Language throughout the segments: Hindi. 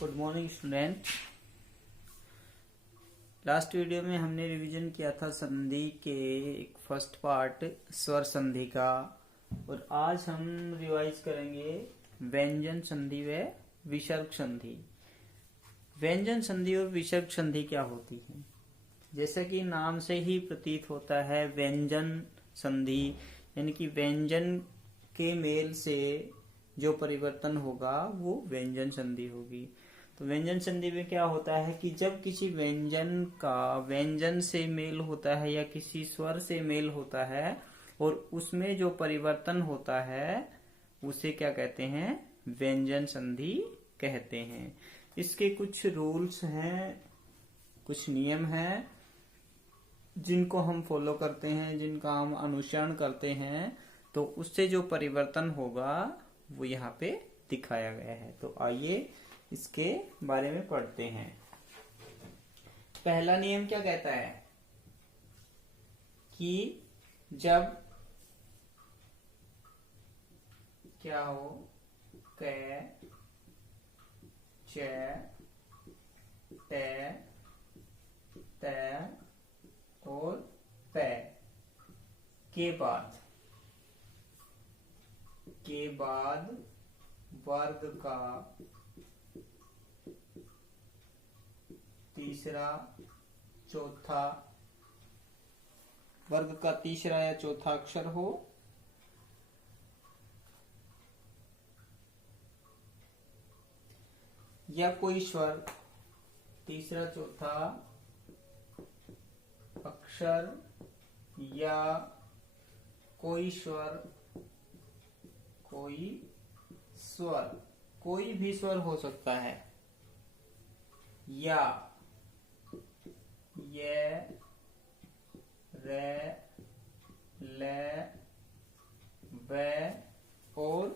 Good morning student. Last video में हमने रिवीजन किया था संधि के एक फर्स्ट पार्ट स्वर संधि का, और आज हम रिवाइज करेंगे व्यंजन संधि व विसर्ग संधि। व्यंजन संधि और विसर्ग संधि क्या होती है? जैसा कि नाम से ही प्रतीत होता है, व्यंजन संधि यानी कि व्यंजन के मेल से जो परिवर्तन होगा वो व्यंजन संधि होगी। तो व्यंजन संधि में क्या होता है कि जब किसी व्यंजन का व्यंजन से मेल होता है या किसी स्वर से मेल होता है और उसमें जो परिवर्तन होता है उसे क्या कहते हैं? व्यंजन संधि कहते हैं। इसके कुछ रूल्स हैं, कुछ नियम हैं जिनको हम फॉलो करते हैं, जिनका हम अनुसरण करते हैं, तो उससे जो परिवर्तन होगा वो यहाँ पे दिखाया गया है। तो आइए इसके बारे में पढ़ते हैं। पहला नियम क्या कहता है कि जब क्या हो कै च टे तै और पै के बाद वर्ग का तीसरा या चौथा अक्षर हो या कोई स्वर तीसरा चौथा अक्षर या कोई भी स्वर हो सकता है, या ये रे ले वे और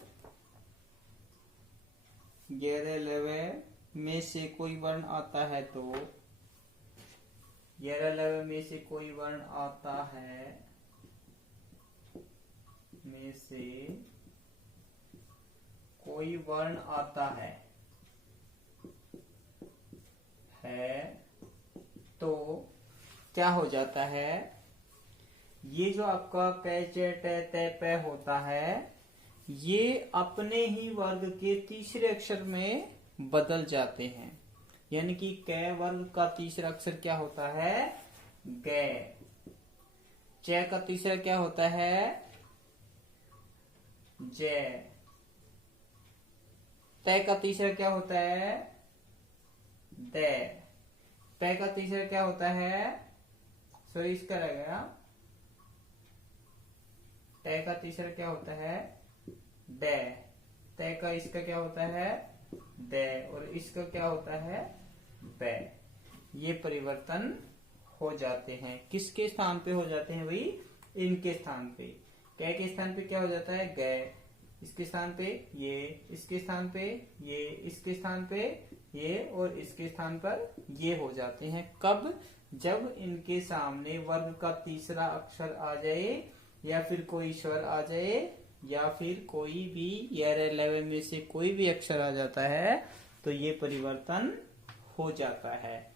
ये रे ले वे में से कोई वर्ण आता है, तो ये रे ले वे में से कोई वर्ण आता है में से कोई वर्ण आता है तो क्या हो जाता है? ये जो आपका कै चे टे तै पै होता है ये अपने ही वर्ग के तीसरे अक्षर में बदल जाते हैं। यानी कि कै वर्ग का तीसरा अक्षर क्या होता है? गे। चे का तीसरा क्या होता है? जे। तय का तीसरा क्या होता है? दे। तय का तीसरा क्या होता है? सॉरी, इसका रह गया। तय का तीसरा क्या होता है? दे। तय का इसका क्या होता है? दे। और इसका क्या होता है? बे। ये परिवर्तन हो जाते हैं। किसके स्थान पे हो जाते हैं भाई? इनके स्थान पे। कै के स्थान पे क्या हो जाता है? गे। इसके स्थान पे ये, इसके स्थान पे ये, इसके स्थान पे ये और इसके स्थान पर ये हो जाते हैं। कब? जब इनके सामने वर्ग का तीसरा अक्षर आ जाए या फिर कोई स्वर आ जाए या फिर कोई भी ये लेवल में से कोई भी अक्षर आ जाता है तो ये परिवर्तन हो जाता है।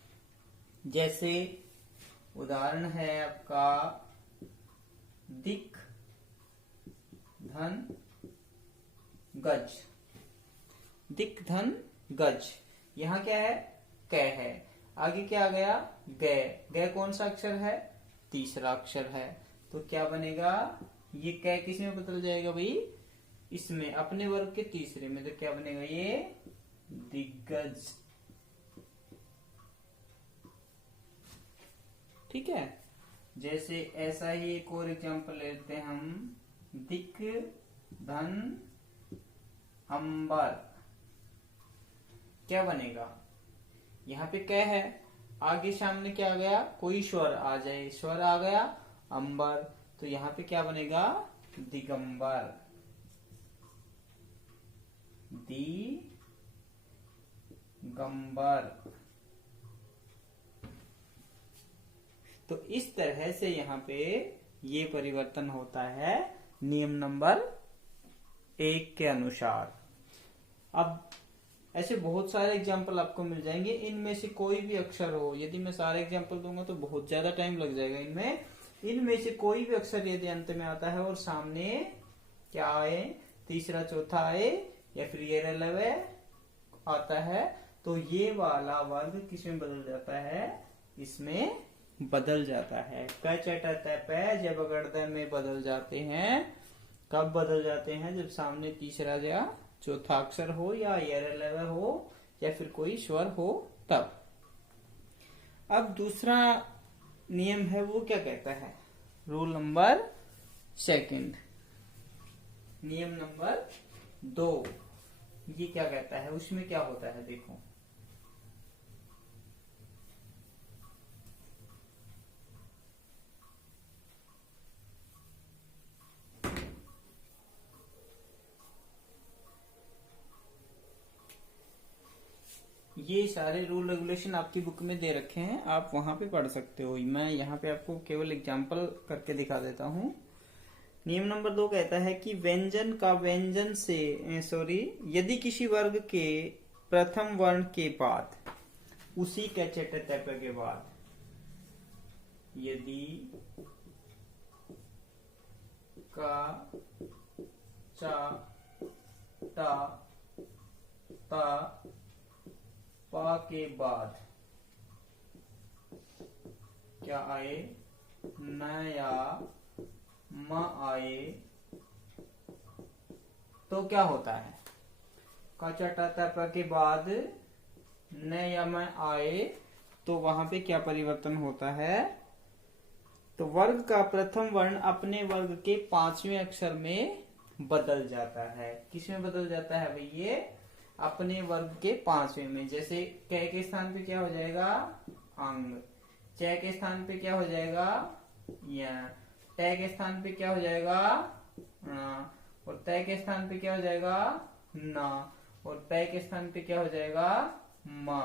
जैसे उदाहरण है आपका दिक धन गज। दिक धन गज, यहाँ क्या है? कै है। आगे क्या आ गया? गे। गे कौन सा अक्षर है? तीसरा अक्षर है। तो क्या बनेगा? ये कै किस में बदल जाएगा भाई? इसमें, अपने वर्ग के तीसरे में। तो क्या बनेगा? ये दिग्गज। ठीक है। जैसे ऐसा ही एक और एग्जांपल लेते हैं हम, दिक धन अंबर। क्या बनेगा? यहाँ पे क्या है? आगे सामने क्या आ गया? कोई स्वर आ जाए, स्वर आ गया अंबर, तो यहाँ पे क्या बनेगा? दिगंबर। दिगंबर। तो इस तरह से यहाँ पे ये परिवर्तन होता है नियम नंबर 1 के अनुसार। अब ऐसे बहुत सारे एग्जाम्पल आपको मिल जाएंगे। इनमें से कोई भी अक्षर हो, यदि मैं सारे एग्जाम्पल दूंगा तो बहुत ज्यादा टाइम लग जाएगा इनमें। इनमें से कोई भी अक्षर यदि अंत में आता है और सामने क्या आए, तीसरा चौथा आए या फिर ये रलवे आता है, तो ये वाला वर्ग किसमें बदल जाता है, इसमें बदल जाता है। प चट त प जब अगड़द में बदल जाते हैं। कब बदल जाते हैं, जब सामने तीसरा या चौथा अक्षर हो या ये हो या फिर कोई स्वर हो तब। अब दूसरा नियम है वो क्या कहता है, रूल नंबर सेकंड, नियम नंबर 2, ये क्या कहता है, उसमें क्या होता है देखो। ये सारे रूल रेगुलेशन आपकी बुक में दे रखे हैं, आप वहां पे पढ़ सकते हो। मैं यहाँ पे आपको केवल एग्जांपल करके दिखा देता हूँ। नियम नंबर 2 कहता है कि व्यंजन का व्यंजन से यदि किसी वर्ग के प्रथम वर्ण के बाद उसी के चटतप के बाद, यदि का चा टा ता पा के बाद क्या आए, न या म आए, तो क्या होता है, का चटा तप के बाद न या म आए तो वहां पे क्या परिवर्तन होता है, तो वर्ग का प्रथम वर्ण अपने वर्ग के 5वें अक्षर में बदल जाता है। किसमें बदल जाता है भाई, ये अपने वर्ग के 5वें में। जैसे क के स्थान पे क्या हो जाएगा, अंग, च के स्थान पे क्या हो जाएगा, या, ट के स्थान पे क्या हो जाएगा, और त के स्थान पे क्या हो जाएगा, न, और प के स्थान पे क्या हो जाएगा, म।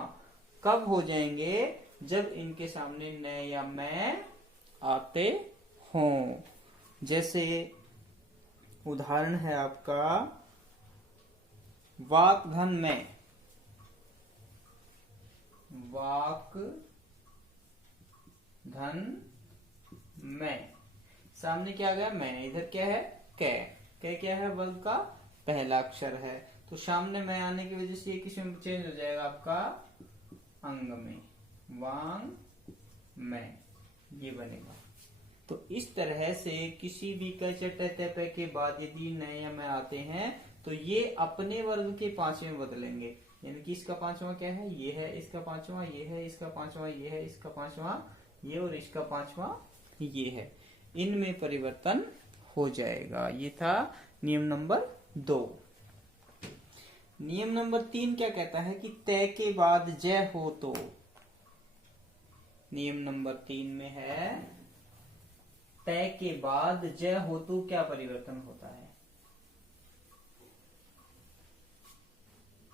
कब हो जाएंगे, जब इनके सामने न या मैं आते हों। जैसे उदाहरण है आपका वाक धन में, वाक धन में सामने क्या आ गया, मैं, इधर क्या है, क क्या है, वर्ग का पहला अक्षर है, तो सामने मैं आने की वजह से ये किसमें चेंज हो जाएगा, आपका अंग में, वांग में, ये बनेगा। तो इस तरह से किसी भी क चट त प के बाद यदि न या मैं आते हैं तो ये अपने वर्ग के 5वें बदलेंगे। यानी कि इसका 5वां क्या है, ये है, इसका 5वां ये है, इसका 5वां ये है, इसका 5वां ये, और इसका 5वां ये है। इनमें परिवर्तन हो जाएगा। ये था नियम नंबर 2। नियम नंबर 3 क्या कहता है कि तय के बाद जय हो तो, नियम नंबर 3 में है तय के बाद जय हो तो क्या परिवर्तन होता है।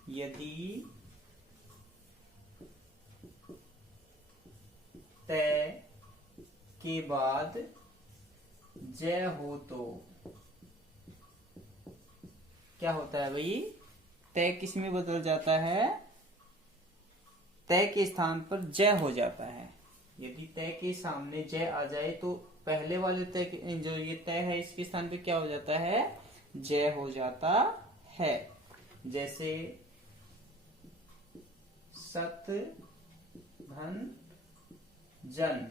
यदि तय के बाद जय हो तो क्या होता है भाई, तय किस में बदल जाता है, तय के स्थान पर जय हो जाता है। यदि तय के सामने जय आ जाए तो पहले वाले तय जो ये तय है इसके स्थान पे क्या हो जाता है, जय हो जाता है। जैसे सत धन जन,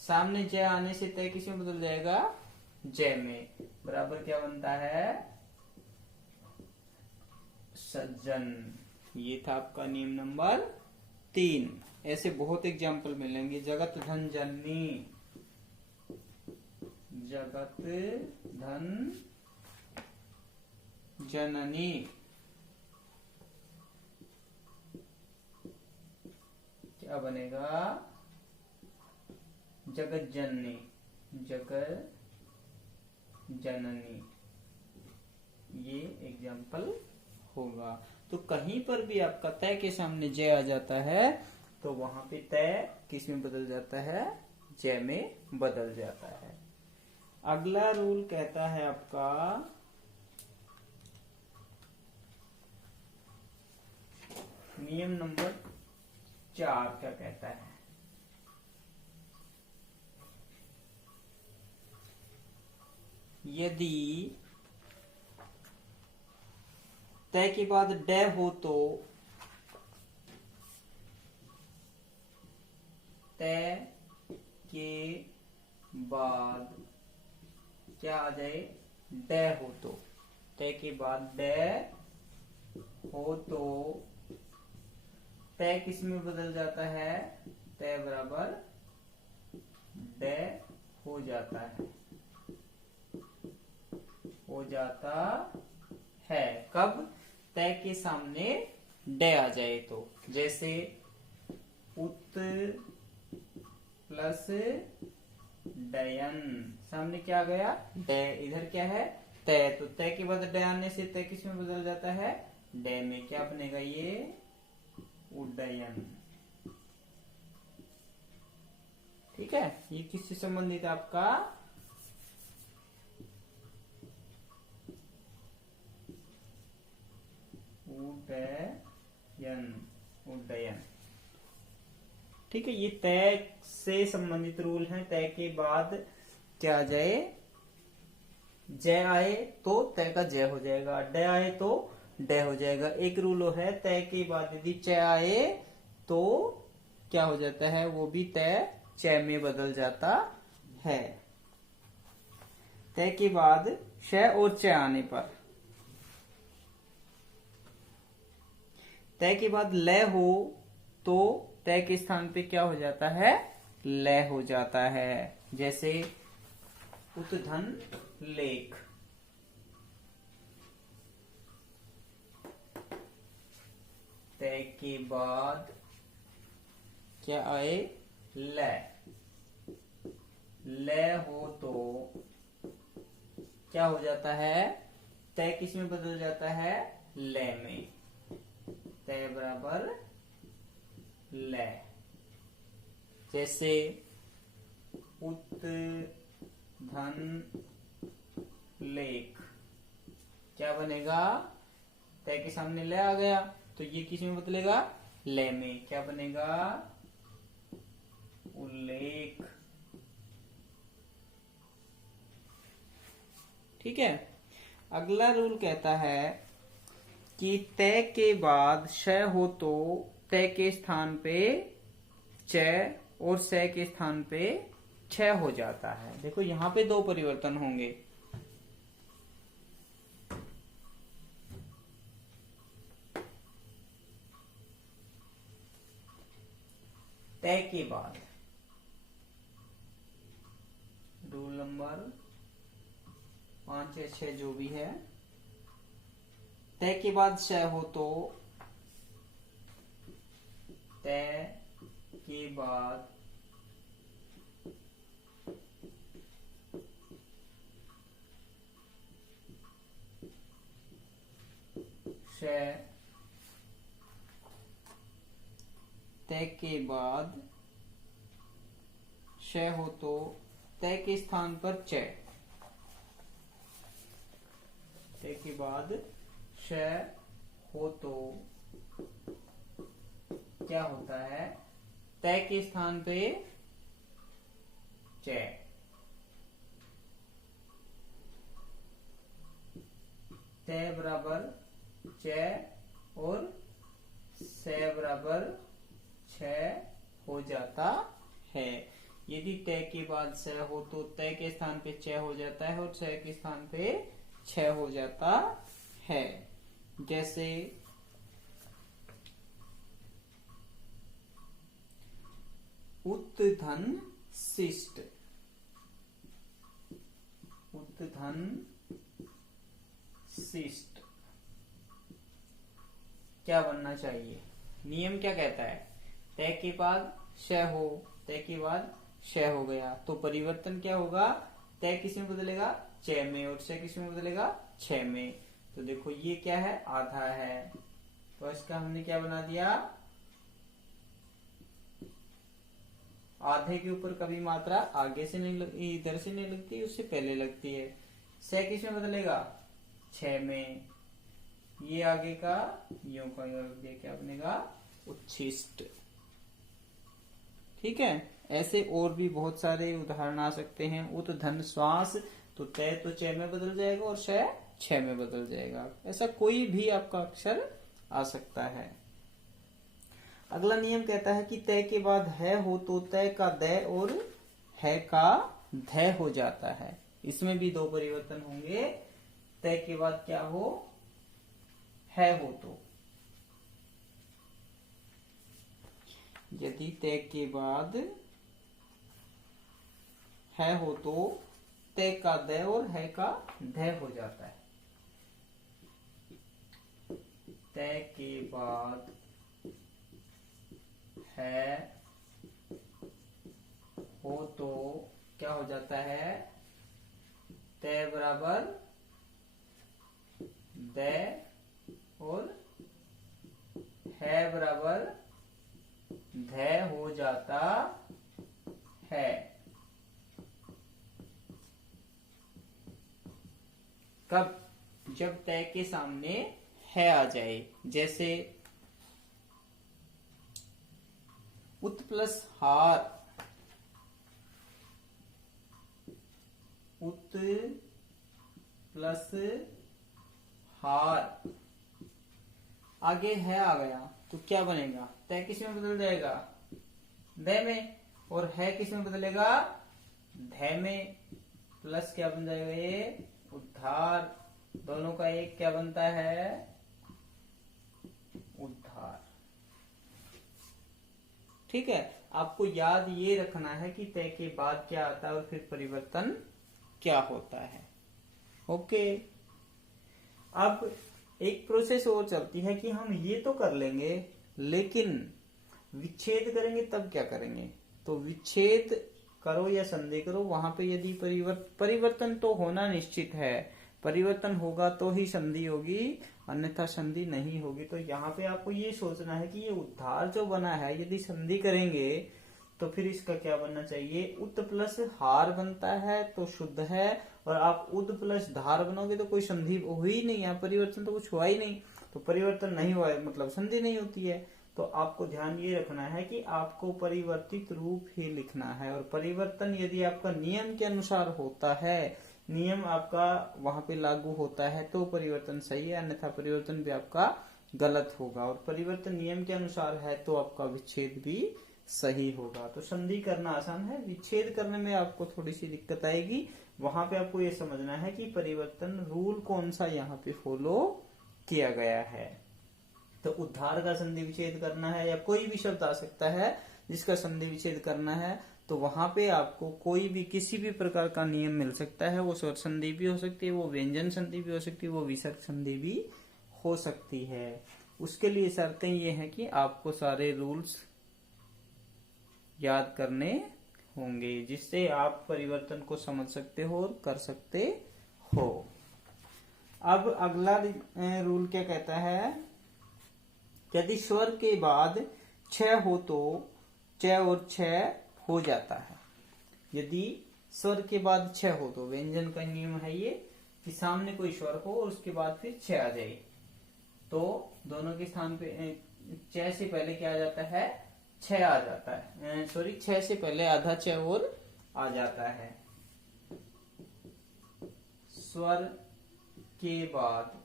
सामने जय आने से तय किस में बदल जाएगा, जय में, बराबर क्या बनता है, सज्जन। ये था आपका नियम नंबर 3। ऐसे बहुत एग्जाम्पल मिलेंगे। जगत धन जननी, जगत धन जननी, क्या बनेगा, जगत जननी, जगत जननी, ये एग्जाम्पल होगा। तो कहीं पर भी आपका तय के सामने जय आ जाता है तो वहां पे तय किस में बदल जाता है, जय में बदल जाता है। अगला रूल कहता है आपका नियम नंबर 4 क्या कहता है? यदि तय के बाद डे हो तो तय के बाद क्या आ जाए? डे हो तो। तय के बाद डे हो तो तय किस में बदल जाता है? तय बराबर डे हो जाता है, हो जाता है। कब? तय के सामने डे आ जाए तो। जैसे उत प्लस डयन, सामने क्या आ गया? डे। इधर क्या है? तय। तो तय के बाद डे आने से तय किस में बदल जाता है? डे में। क्या बनेगा ये? उड्डयन। ठीक है, ये किससे संबंधित है आपका? उड्डयन, उड्डयन। ठीक है, ये तय से संबंधित रूल है। तय के बाद क्या आ जाए? जय आए तो तय का जय हो जाएगा, डे आए तो डे हो जाएगा। एक रूल है, तय के बाद यदि चय आए तो क्या हो जाता है? वो भी तय चय में बदल जाता है। तय के बाद श और चय आने पर, तय के बाद लय हो तो तय के स्थान पे क्या हो जाता है? लय हो जाता है। जैसे उत्धन लेख, तय के बाद क्या आए? लय। लय हो तो क्या हो जाता है? तय किस में बदल जाता है? लय में। तय बराबर लय। जैसे उत धन लेख, क्या बनेगा? तय के सामने लय आ गया तो ये किस में बदलेगा? लय में। क्या बनेगा? उल्लेख। ठीक है, अगला रूल कहता है कि तय के बाद श हो तो तय के स्थान पे च और स के स्थान पे छ हो जाता है। देखो यहां पे दो परिवर्तन होंगे। तय के बाद रूल नंबर 5 या 6 जो भी है, तय के बाद श हो तो तय के बाद श, तय के बाद श हो तो तय के स्थान पर च। तय के बाद श हो तो क्या होता है? तय के स्थान पे च। तय बराबर च और स बराबर छ हो जाता है। यदि तय के बाद स हो तो तय के स्थान पे च हो जाता है और स के स्थान पे छ हो जाता है। जैसे उत्धन शिष्ट, उत्धन शिष्ट क्या बनना चाहिए? नियम क्या कहता है? तय के बाद श हो, तय के बाद श हो गया तो परिवर्तन क्या होगा? तय किस में बदलेगा? च में, और श किस में बदलेगा? छ में। तो देखो ये क्या है? आधा है, तो इसका हमने क्या बना दिया? आधे के ऊपर कभी मात्रा आगे से नहीं इधर से नहीं लगती, उससे पहले लगती है। स किस में बदलेगा? छ में। ये आगे का यूं का ये क्या बनेगा, उच्छिष्ट। ठीक है, ऐसे और भी बहुत सारे उदाहरण आ सकते हैं। उत धन श्वास, तो तय तो च में बदल जाएगा और श छ में बदल जाएगा। ऐसा कोई भी आपका अक्षर आ सकता है। अगला नियम कहता है कि तय के बाद है हो तो तय का द और है का ध हो जाता है। इसमें भी दो परिवर्तन होंगे। तय के बाद क्या हो, है हो तो, यदि तय के बाद है हो तो तय का द और है का ध हो जाता है। तय के बाद है हो तो क्या हो जाता है, तय बराबर द और है बराबर ध हो जाता है। कब, जब तय के सामने है आ जाए। जैसे उत प्लस हार, उत प्लस हार, आगे है आ गया तो क्या बनेगा, तय किस में बदल जाएगा, द में, और है किस में बदलेगा, ध में। प्लस क्या बन जाएगा, ये उद्धार। दोनों का एक क्या बनता है, उद्धार। ठीक है, आपको याद ये रखना है कि तय के बाद क्या आता है और फिर परिवर्तन क्या होता है। ओके, अब एक प्रोसेस और चलती है कि हम ये तो कर लेंगे, लेकिन विच्छेद करेंगे तब क्या करेंगे। तो विच्छेद करो या संधि करो, वहां पे यदि परिवर्तन तो होना निश्चित है, परिवर्तन होगा तो ही संधि होगी, अन्यथा संधि नहीं होगी। तो यहाँ पे आपको ये सोचना है कि ये उद्धार जो बना है, यदि संधि करेंगे तो फिर इसका क्या बनना चाहिए, उत प्लस हार बनता है तो शुद्ध है, और आप उद प्लस धार बनोगे तो कोई संधि हुई ही नहीं है, परिवर्तन तो कुछ हुआ ही नहीं। तो परिवर्तन नहीं हुआ है मतलब संधि नहीं होती है। तो आपको ध्यान ये रखना है कि आपको परिवर्तित रूप ही लिखना है, और परिवर्तन यदि आपका नियम के अनुसार होता है, नियम आपका वहां पे लागू होता है तो परिवर्तन सही है, अन्यथा परिवर्तन भी आपका गलत होगा। और परिवर्तन नियम के अनुसार है तो आपका विच्छेद भी सही होगा। तो संधि करना आसान है, विच्छेद करने में आपको थोड़ी सी दिक्कत आएगी। वहां पे आपको ये समझना है कि परिवर्तन रूल कौन सा यहाँ पे फॉलो किया गया है। तो उद्धार का संधि विच्छेद करना है, या कोई भी शब्द आ सकता है जिसका संधि विच्छेद करना है, तो वहां पे आपको कोई भी किसी भी प्रकार का नियम मिल सकता है। वो स्वर संधि भी हो सकती है, वो व्यंजन संधि भी हो सकती है, वो विसर्ग संधि भी हो सकती है। उसके लिए शर्तें ये हैं कि आपको सारे रूल्स याद करने होंगे, जिससे आप परिवर्तन को समझ सकते हो और कर सकते हो। अब अगला रूल क्या कहता है, यदि स्वर के बाद छ हो तो च और छ हो जाता है। यदि स्वर के बाद छ हो तो, व्यंजन का नियम है ये कि सामने कोई स्वर हो और उसके बाद फिर छ आ जाए, तो दोनों के स्थान पे छ से पहले क्या आ जाता है, छ आ जाता है। सॉरी, छ से पहले आधा छ और आ जाता है। स्वर के बाद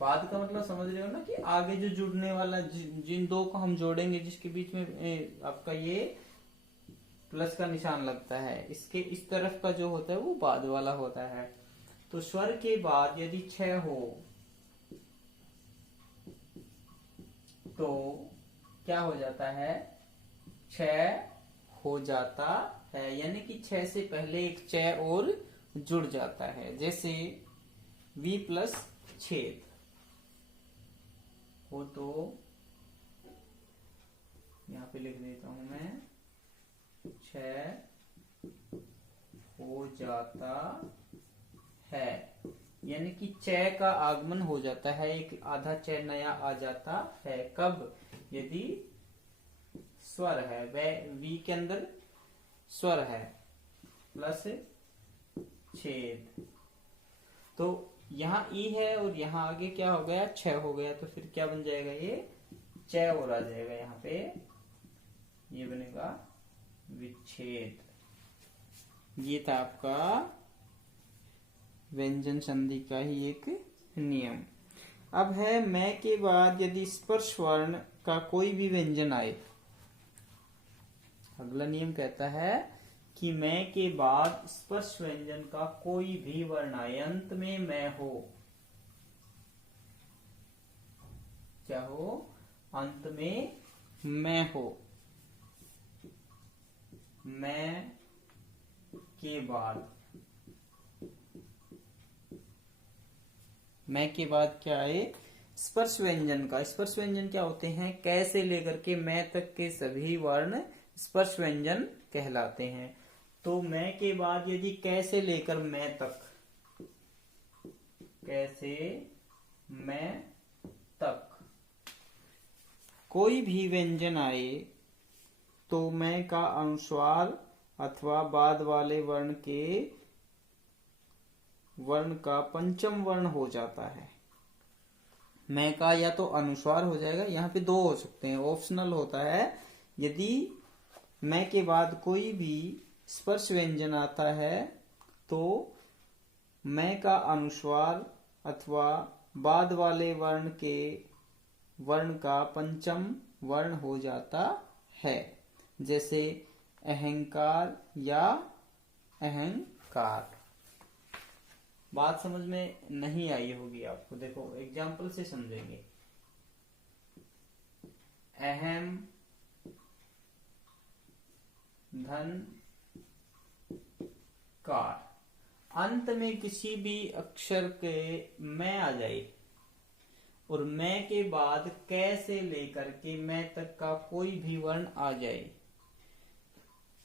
का मतलब समझ रहे हो ना, कि आगे जो जुड़ने वाला, जिन दो को हम जोड़ेंगे जिसके बीच में आपका ये प्लस का निशान लगता है, इसके इस तरफ का जो होता है वो बाद वाला होता है। तो स्वर के बाद यदि छ हो तो क्या हो जाता है, छ हो जाता है, यानी कि छ से पहले एक छ और जुड़ जाता है। जैसे वी प्लस छेद हो तो यहां पे लिख देता हूं मैं, छ हो जाता है, यानी कि च का आगमन हो जाता है, एक आधा च नया आ जाता है। कब, यदि स्वर है, वह वी के अंदर स्वर है प्लस छेद, तो यहाँ ई है और यहाँ आगे क्या हो गया, छ हो गया, तो फिर क्या बन जाएगा, ये च और आ जाएगा यहाँ पे, ये बनेगा विच्छेद। ये था आपका व्यंजन संधि का ही एक नियम। अब है मैं के बाद यदि स्पर्श वर्ण का कोई भी व्यंजन आए, अगला नियम कहता है कि मैं के बाद स्पर्श व्यंजन का कोई भी वर्ण आए, अंत में मैं हो, क्या हो, अंत में मैं हो, मैं के बाद, मैं के बाद क्या आए, स्पर्श व्यंजन का। स्पर्श व्यंजन क्या होते हैं, कै से लेकर के मैं तक के सभी वर्ण स्पर्श व्यंजन कहलाते हैं। तो मैं के बाद यदि कै से लेकर मैं तक, कै से मैं तक कोई भी व्यंजन आए, तो मैं का अनुस्वार अथवा बाद वाले वर्ण के वर्ण का पंचम वर्ण हो जाता है। मैं का या तो अनुस्वार हो जाएगा, यहाँ पे दो हो सकते हैं, ऑप्शनल होता है। यदि मैं के बाद कोई भी स्पर्श व्यंजन आता है तो मैं का अनुस्वार अथवा बाद वाले वर्ण के वर्ण का पंचम वर्ण हो जाता है, जैसे अहंकार या अहंकार। बात समझ में नहीं आई होगी आपको, देखो एग्जाम्पल से समझेंगे। अहम, धन, कार, अंत में किसी भी अक्षर के मैं आ जाए और मैं के बाद कै से लेकर के मैं तक का कोई भी वर्ण आ जाए,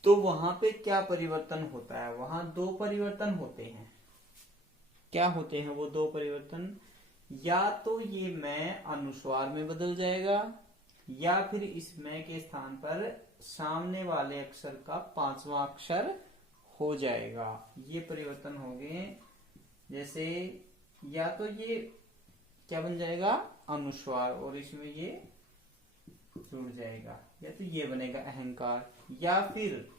तो वहां पे क्या परिवर्तन होता है, वहां दो परिवर्तन होते हैं। क्या होते हैं वो दो परिवर्तन, या तो ये मैं अनुस्वार में बदल जाएगा, या फिर इस मैं के स्थान पर सामने वाले अक्षर का पांचवा अक्षर हो जाएगा। ये परिवर्तन हो गए। जैसे या तो ये क्या बन जाएगा, अनुस्वार, और इसमें ये जुड़ जाएगा, या तो ये बनेगा अहंकार। या फिर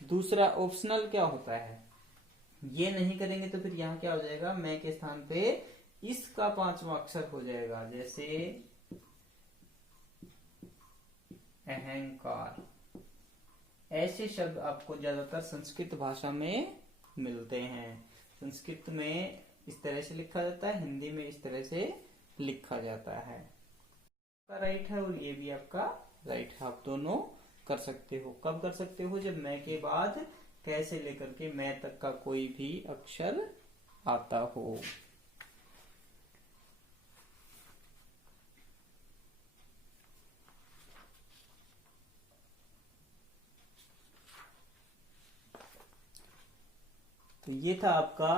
दूसरा ऑप्शनल क्या होता है, ये नहीं करेंगे तो फिर यहाँ क्या हो जाएगा, मैं के स्थान पे इसका पांचवा अक्षर हो जाएगा, जैसे अहंकार। ऐसे शब्द आपको ज्यादातर संस्कृत भाषा में मिलते हैं। संस्कृत में इस तरह से लिखा जाता है, हिंदी में इस तरह से लिखा जाता है। आपका राइट है और ये भी आपका राइट है, आप दोनों कर सकते हो। कब कर सकते हो, जब मैं के बाद कैसे लेकर के मैं तक का कोई भी अक्षर आता हो। तो ये था आपका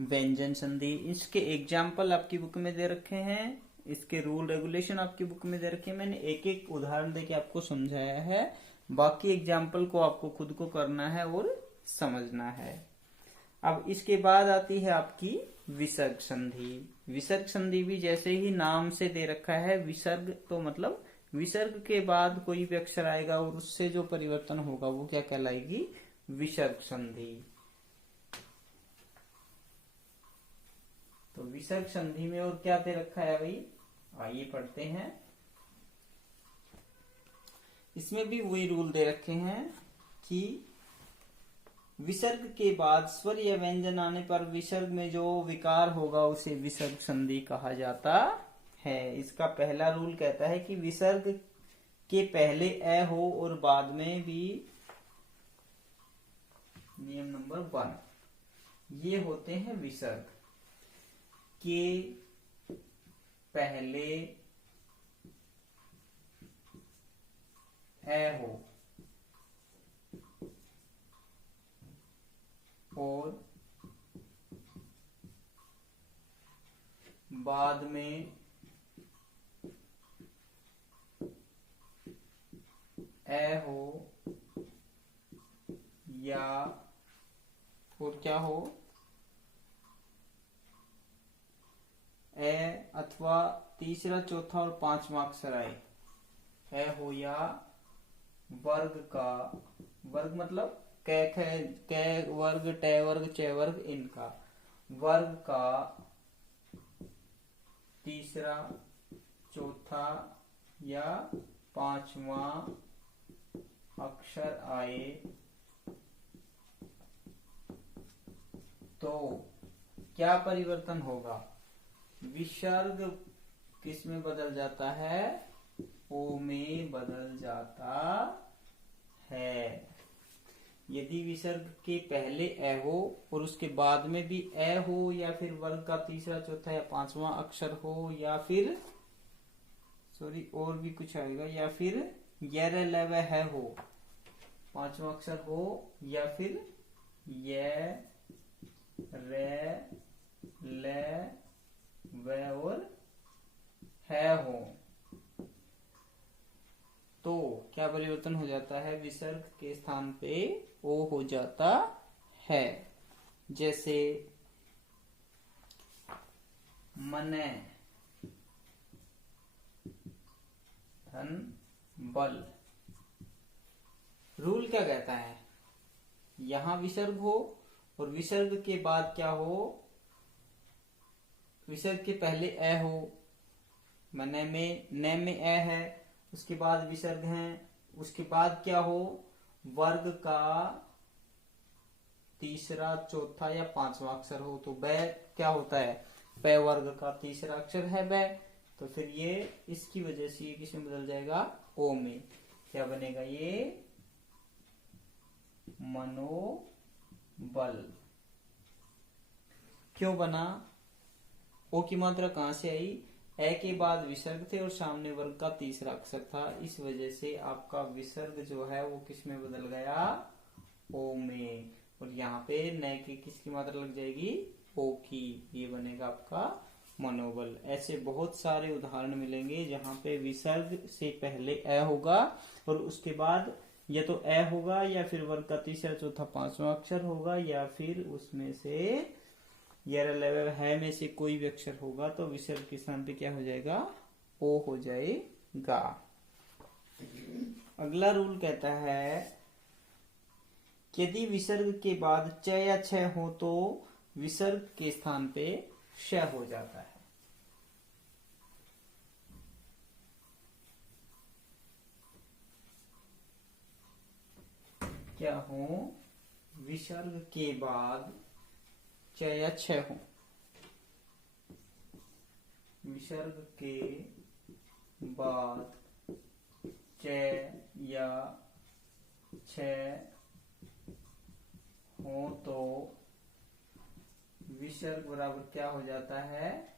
व्यंजन संधि। इसके एग्जाम्पल आपकी बुक में दे रखे हैं, इसके रूल रेगुलेशन आपकी बुक में दे रखे हैं। मैंने एक एक उदाहरण देके आपको समझाया है, बाकी एग्जाम्पल को आपको खुद को करना है और समझना है। अब इसके बाद आती है आपकी विसर्ग संधि। विसर्ग संधि भी जैसे ही नाम से दे रखा है, विसर्ग तो मतलब विसर्ग के बाद कोई भी अक्षर आएगा और उससे जो परिवर्तन होगा वो क्या कहलाएगी, विसर्ग संधि। तो विसर्ग संधि में और क्या दे रखा है भाई, आइए पढ़ते हैं। इसमें भी वही रूल दे रखे हैं कि विसर्ग के बाद स्वर या व्यंजन आने पर विसर्ग में जो विकार होगा उसे विसर्ग संधि कहा जाता है। इसका पहला रूल कहता है कि विसर्ग के पहले अ हो और बाद में भी, नियम नंबर 1, ये होते हैं विसर्ग के पहले अ हो और बाद में ए हो या और क्या हो, ए अथवा तीसरा चौथा और पांचवा अक्षर आए, ए हो या वर्ग का, वर्ग मतलब कै वर्ग, टे वर्ग, चे वर्ग, इनका वर्ग का तीसरा चौथा या पांचवा अक्षर आए तो क्या परिवर्तन होगा? विसर्ग किस में बदल जाता है? ओ में बदल जाता है। यदि विसर्ग के पहले ए हो और उसके बाद में भी ए हो, या फिर वर्ग का तीसरा चौथा या पांचवा अक्षर हो, या फिर और भी कुछ आएगा, या फिर यर लव है हो, पांचवा अक्षर हो, या फिर ये रे ले व और है हो, तो क्या परिवर्तन हो जाता है? विसर्ग के स्थान पे ओ हो जाता है। जैसे मने, धन, बल। रूल क्या कहता है? यहां विसर्ग हो और विसर्ग के बाद क्या हो? विसर्ग के पहले ए हो, मने में, ने में ए है, उसके बाद विसर्ग है, उसके बाद क्या हो? वर्ग का तीसरा चौथा या पांचवा अक्षर हो, तो बै क्या होता है? पै वर्ग का तीसरा अक्षर है बै, तो फिर ये इसकी वजह से ये किसमें बदल जाएगा? ओ में। क्या बनेगा ये? मनोबल। क्यों बना? ओ की मात्रा कहां से आई? ए के बाद विसर्ग थे और सामने वर्ग का तीसरा अक्षर था, इस वजह से आपका विसर्ग जो है वो किस में बदल गया? ओ में। और यहाँ पे न की किसकी मात्रा लग जाएगी? ओ की। ये बनेगा आपका मनोबल। ऐसे बहुत सारे उदाहरण मिलेंगे जहां पे विसर्ग से पहले ए होगा और उसके बाद या तो ए होगा या फिर वर्ग का तीसरा चौथा पांचवा अक्षर होगा, या फिर उसमें से यर लेवल है में से कोई भी अक्षर होगा, तो विसर्ग के स्थान पे क्या हो जाएगा? ओ हो जाएगा। अगला रूल कहता है यदि विसर्ग के बाद च या छ हो तो विसर्ग के स्थान पे श हो जाता है। क्या हो? विसर्ग के बाद च या छ हो, विसर्ग के बाद च या छ हो तो विसर्ग बराबर क्या हो जाता है?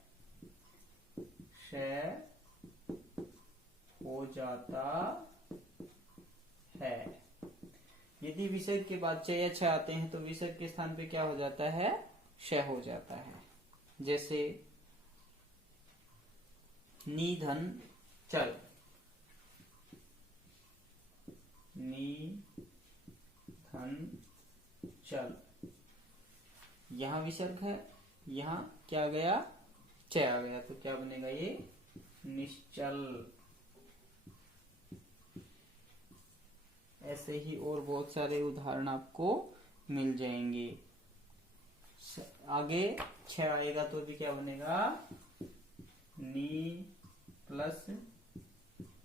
श हो जाता है। यदि विसर्ग के बाद च या छ आते हैं तो विसर्ग के स्थान पे क्या हो जाता है? श हो जाता है। जैसे निधन चल, निधन चल, यहां विसर्ग है, यहां क्या आ गया? च आ गया, तो क्या बनेगा ये? निश्चल। ऐसे ही और बहुत सारे उदाहरण आपको मिल जाएंगे। आगे छ आएगा तो भी क्या बनेगा? नी प्लस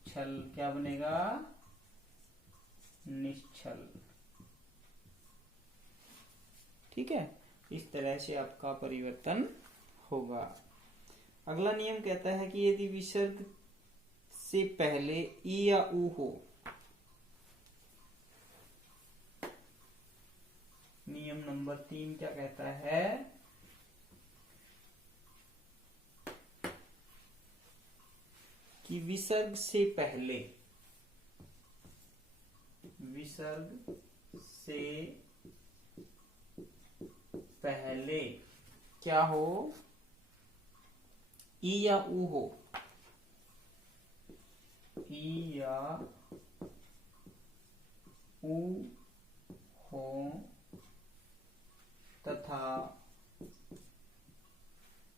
छल, क्या बनेगा? निश्चल। ठीक है, इस तरह से आपका परिवर्तन होगा। अगला नियम कहता है कि यदि विसर्ग से पहले ई या ऊ हो, नियम नंबर 3 क्या कहता है? कि विसर्ग से पहले, विसर्ग से पहले क्या हो? ई या ऊ हो, ई या ऊ हो तथा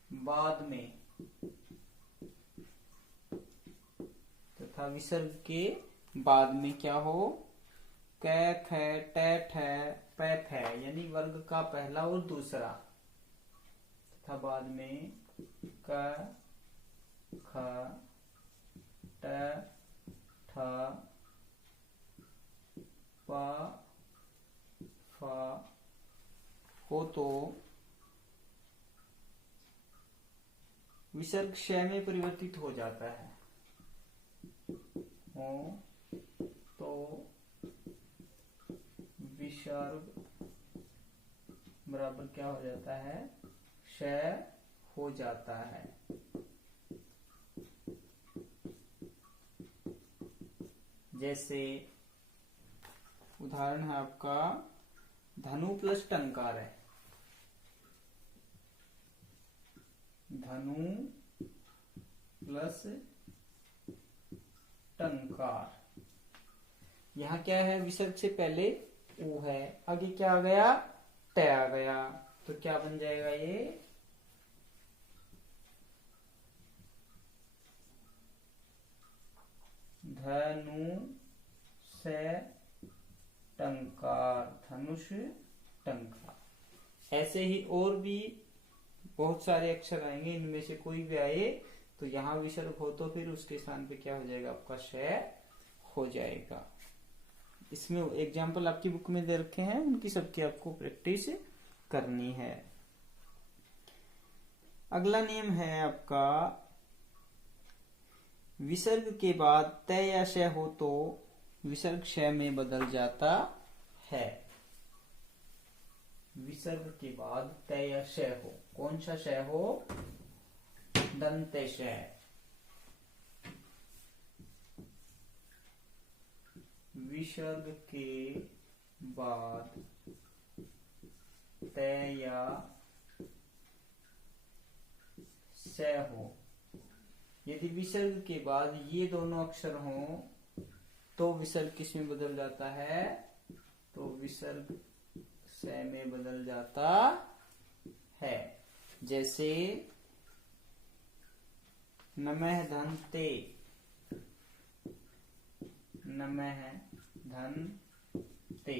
बाद में तथा विसर्ग के बाद में क्या हो, क ख ट ठ प फ, यानी वर्ग का पहला और दूसरा, तथा बाद में क ख ट ठ प फ हो तो विसर्ग श में परिवर्तित हो जाता है। हो तो विसर्ग बराबर क्या हो जाता है, श हो जाता है। जैसे उदाहरण है आपका धनु प्लस टंकार है, धनु प्लस टंकार। यहाँ क्या है, विसर्ग से पहले ऊ है, आगे क्या आ गया, ट आ गया, तो क्या बन जाएगा ये, धनु से टंकार, धनुष टंकार। ऐसे ही और भी बहुत सारे अक्षर आएंगे, इनमें से कोई भी आए तो यहाँ विसर्ग हो तो फिर उसके स्थान पे क्या हो जाएगा, आपका श हो जाएगा। इसमें एग्जाम्पल आपकी बुक में दे रखे हैं, उनकी सबकी आपको प्रैक्टिस करनी है। अगला नियम है आपका, विसर्ग के बाद त या श हो तो विसर्ग श में बदल जाता है। विसर्ग के बाद त या श हो, कौन सा श हो, दंत श। विसर्ग के बाद त या श हो, यदि विसर्ग के बाद ये दोनों अक्षर हों तो विसर्ग किस में बदल जाता है, तो विसर्ग स में बदल जाता है। जैसे नमः धन्ते, नमः धन्ते,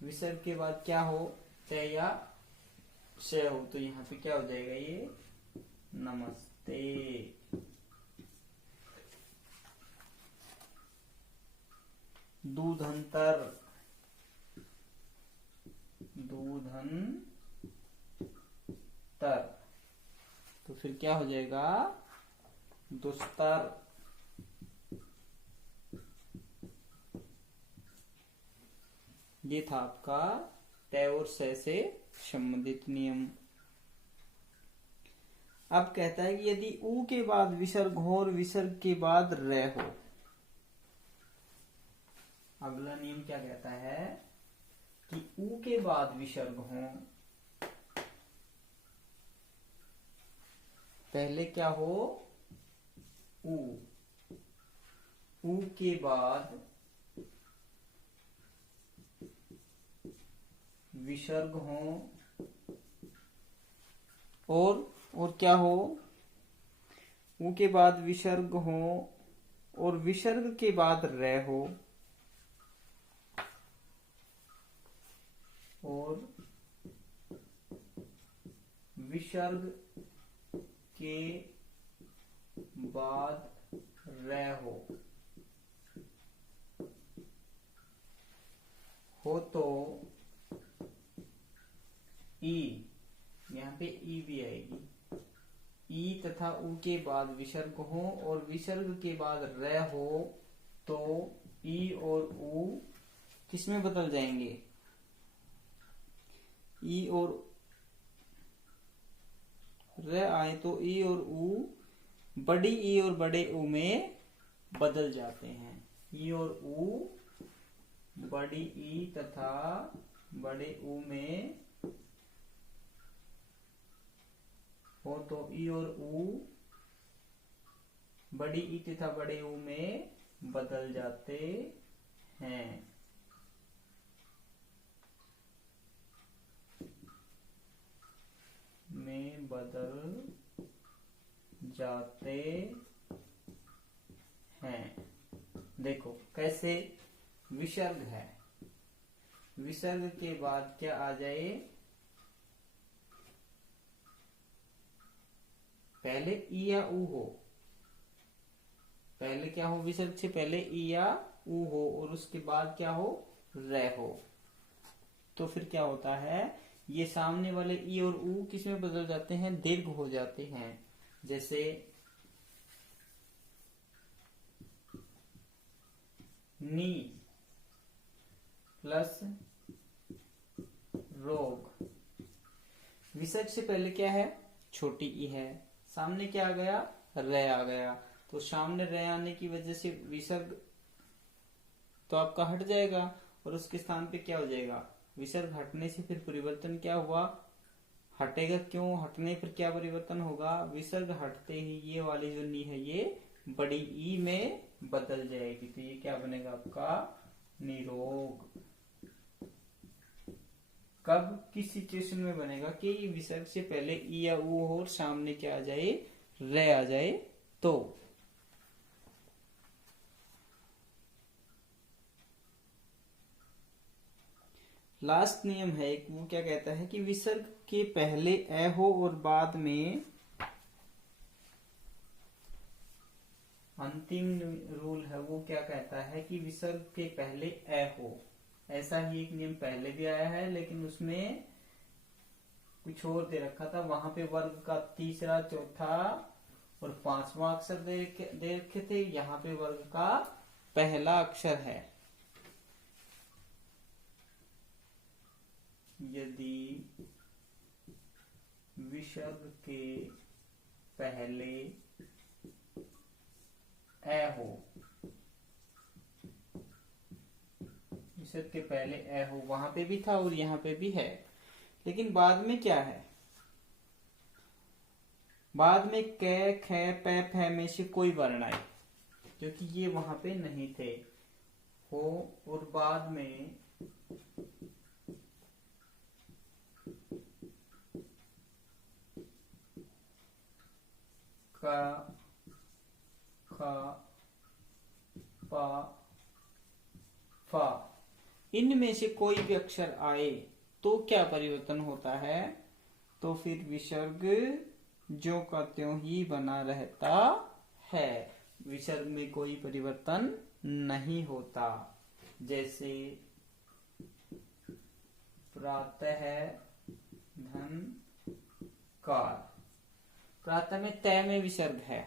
विसर्ग के बाद क्या हो, त या श हो, तो यहाँ पे क्या हो जाएगा, ये नमस्ते। दूधंतर, दूधंतर, तो फिर क्या हो जाएगा, दुस्तर। ये था आपका त और स से संबंधित नियम। अब कहता है कि यदि ऊ के बाद विसर्ग हो और विसर्ग के बाद र हो, अगला नियम क्या कहता है कि ऊ के बाद विसर्ग हो, पहले क्या हो, ऊ, ऊ के बाद विसर्ग हो और क्या हो, ऊ के बाद विसर्ग हो और विसर्ग के बाद र हो, और विसर्ग के बाद र हो तो ई, यहाँ पे ई भी आएगी, ई तथा ऊ के बाद विसर्ग हो और विसर्ग के बाद र हो तो ई और ऊ किस में बदल जाएंगे, ई और र आए तो ई और ऊ बड़ी ई और बड़े ऊ में बदल जाते हैं। ई और ऊ बड़ी ई तथा बड़े ऊ में हो तो ई और ऊ बड़ी ई तथा बड़े ऊ में बदल जाते हैं। में बदल जाते हैं। देखो कैसे, विसर्ग है, विसर्ग के बाद क्या आ जाए, पहले ई या ऊ हो, पहले क्या हो, विसर्ग से पहले ई या ऊ हो और उसके बाद क्या हो, रे हो। तो फिर क्या होता है, ये सामने वाले ई और ऊ किस में बदल जाते हैं, दीर्घ हो जाते हैं। जैसे नी प्लस रोग, विसर्ग से पहले क्या है, छोटी ई है, सामने क्या आ गया, रे आ गया। तो सामने रे आने की वजह से विसर्ग तो आपका हट जाएगा और उसके स्थान पे क्या हो जाएगा, विसर्ग हटने से फिर परिवर्तन क्या हुआ, हटेगा। क्यों हटने पर क्या परिवर्तन होगा, विसर्ग हटते ही ये वाली जो नी है ये बड़ी ई में बदल जाएगी। तो ये क्या बनेगा आपका, निरोग। कब, किस सिचुएशन में बनेगा कि विसर्ग से पहले ई या ऊ हो और सामने क्या आ जाए, रे आ जाए। तो लास्ट नियम है एक, वो क्या कहता है कि विसर्ग के पहले ए हो और बाद में, अंतिम रूल है वो क्या कहता है कि विसर्ग के पहले ए हो। ऐसा ही एक नियम पहले भी आया है लेकिन उसमें कुछ और दे रखा था, वहां पे वर्ग का तीसरा, चौथा और पांचवा अक्षर दे रखे थे, यहाँ पे वर्ग का पहला अक्षर है। यदि विसर्ग के पहले ए हो, विसर्ग के पहले ए हो, वहां पे भी था और यहाँ पे भी है, लेकिन बाद में क्या है, बाद में कै खे पै फै में से कोई वर्ण आए, क्योंकि ये वहां पे नहीं थे, हो और बाद में का, खा, पा, फा, इनमें से कोई भी अक्षर आए तो क्या परिवर्तन होता है, तो फिर विसर्ग ज्यों का त्यों ही बना रहता है, विसर्ग में कोई परिवर्तन नहीं होता। जैसे प्रातः धन कार, प्रातः में तय में विसर्ग है,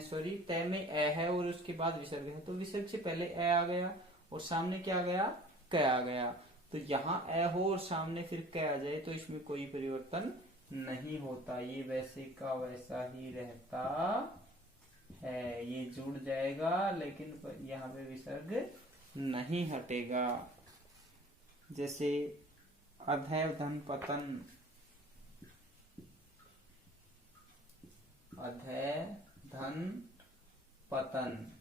सॉरी तय में ए है और उसके बाद विसर्ग है, तो विसर्ग से पहले ए आ गया और सामने क्या आ गया, क आ गया। तो यहाँ ए हो और सामने फिर क आ जाए तो इसमें कोई परिवर्तन नहीं होता, ये वैसे का वैसा ही रहता है, ये जुड़ जाएगा लेकिन यहाँ पे विसर्ग नहीं हटेगा। जैसे अधैव धन पतन, अधैव धन पतन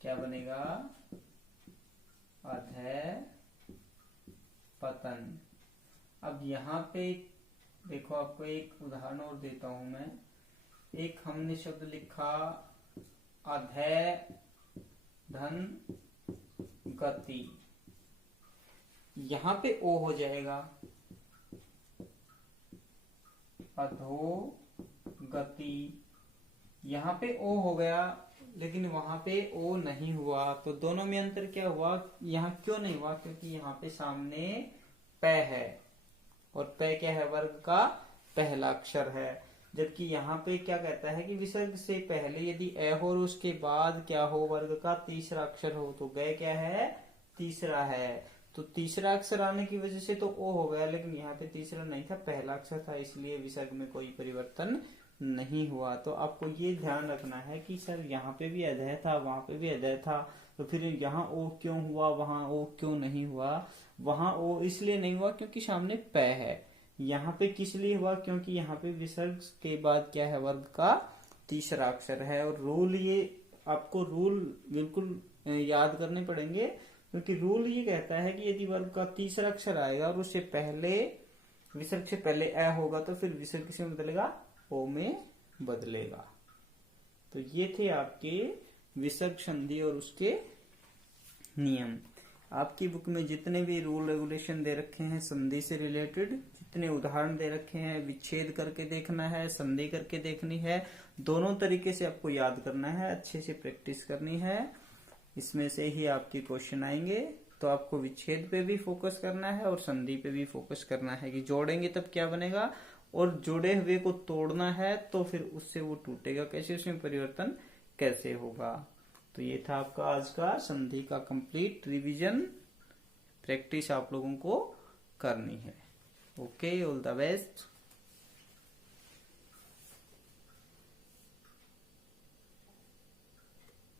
क्या बनेगा, अधैव पतन। अब यहाँ पे देखो, आपको एक उदाहरण और देता हूं मैं। एक हमने शब्द लिखा अधैव धन गति, यहाँ पे ओ हो जाएगा, अधो गति, यहाँ पे ओ हो गया लेकिन वहां पे ओ नहीं हुआ। तो दोनों में अंतर क्या हुआ, यहाँ क्यों नहीं हुआ, क्योंकि यहाँ पे सामने पै है और पै क्या है, वर्ग का पहला अक्षर है। जबकि यहाँ पे क्या कहता है कि विसर्ग से पहले यदि ए हो और उसके बाद क्या हो, वर्ग का तीसरा अक्षर हो, तो गए क्या है, तीसरा है। तो तीसरा अक्षर आने की वजह से तो ओ हो गया, लेकिन यहाँ पे तीसरा नहीं था, पहला अक्षर था, इसलिए विसर्ग में कोई परिवर्तन नहीं हुआ। तो आपको ये ध्यान रखना है कि सर यहाँ पे भी अधेय था, वहां पे भी अधेय था, तो फिर यहाँ ओ क्यों हुआ, वहां ओ क्यों नहीं हुआ। वहां ओ इसलिए नहीं हुआ क्योंकि सामने पै है, यहाँ पे किस लिए हुआ, क्योंकि यहाँ पे विसर्ग के बाद क्या है, वर्ग का तीसरा अक्षर है। और रूल, ये आपको रूल बिल्कुल याद करने पड़ेंगे, क्योंकि रूल ये कहता है कि यदि वर्ग का तीसरा अक्षर आएगा और उससे पहले, विसर्ग से पहले ए होगा, तो फिर विसर्ग किसमें बदलेगा, ओ में बदलेगा। तो ये थे आपके विसर्ग संधि और उसके नियम। आपकी बुक में जितने भी रूल रेगुलेशन दे रखे हैं संधि से रिलेटेड, जितने उदाहरण दे रखे हैं, विच्छेद करके देखना है, संधि करके देखनी है, दोनों तरीके से आपको याद करना है, अच्छे से प्रैक्टिस करनी है। इसमें से ही आपके क्वेश्चन आएंगे। तो आपको विच्छेद पे भी फोकस करना है और संधि पे भी फोकस करना है कि जोड़ेंगे तब क्या बनेगा, और जुड़े हुए को तोड़ना है तो फिर उससे वो टूटेगा कैसे, उसमें परिवर्तन कैसे होगा। तो ये था आपका आज का संधि का कंप्लीट रिवीजन। प्रैक्टिस आप लोगों को करनी है। Okay, all the best.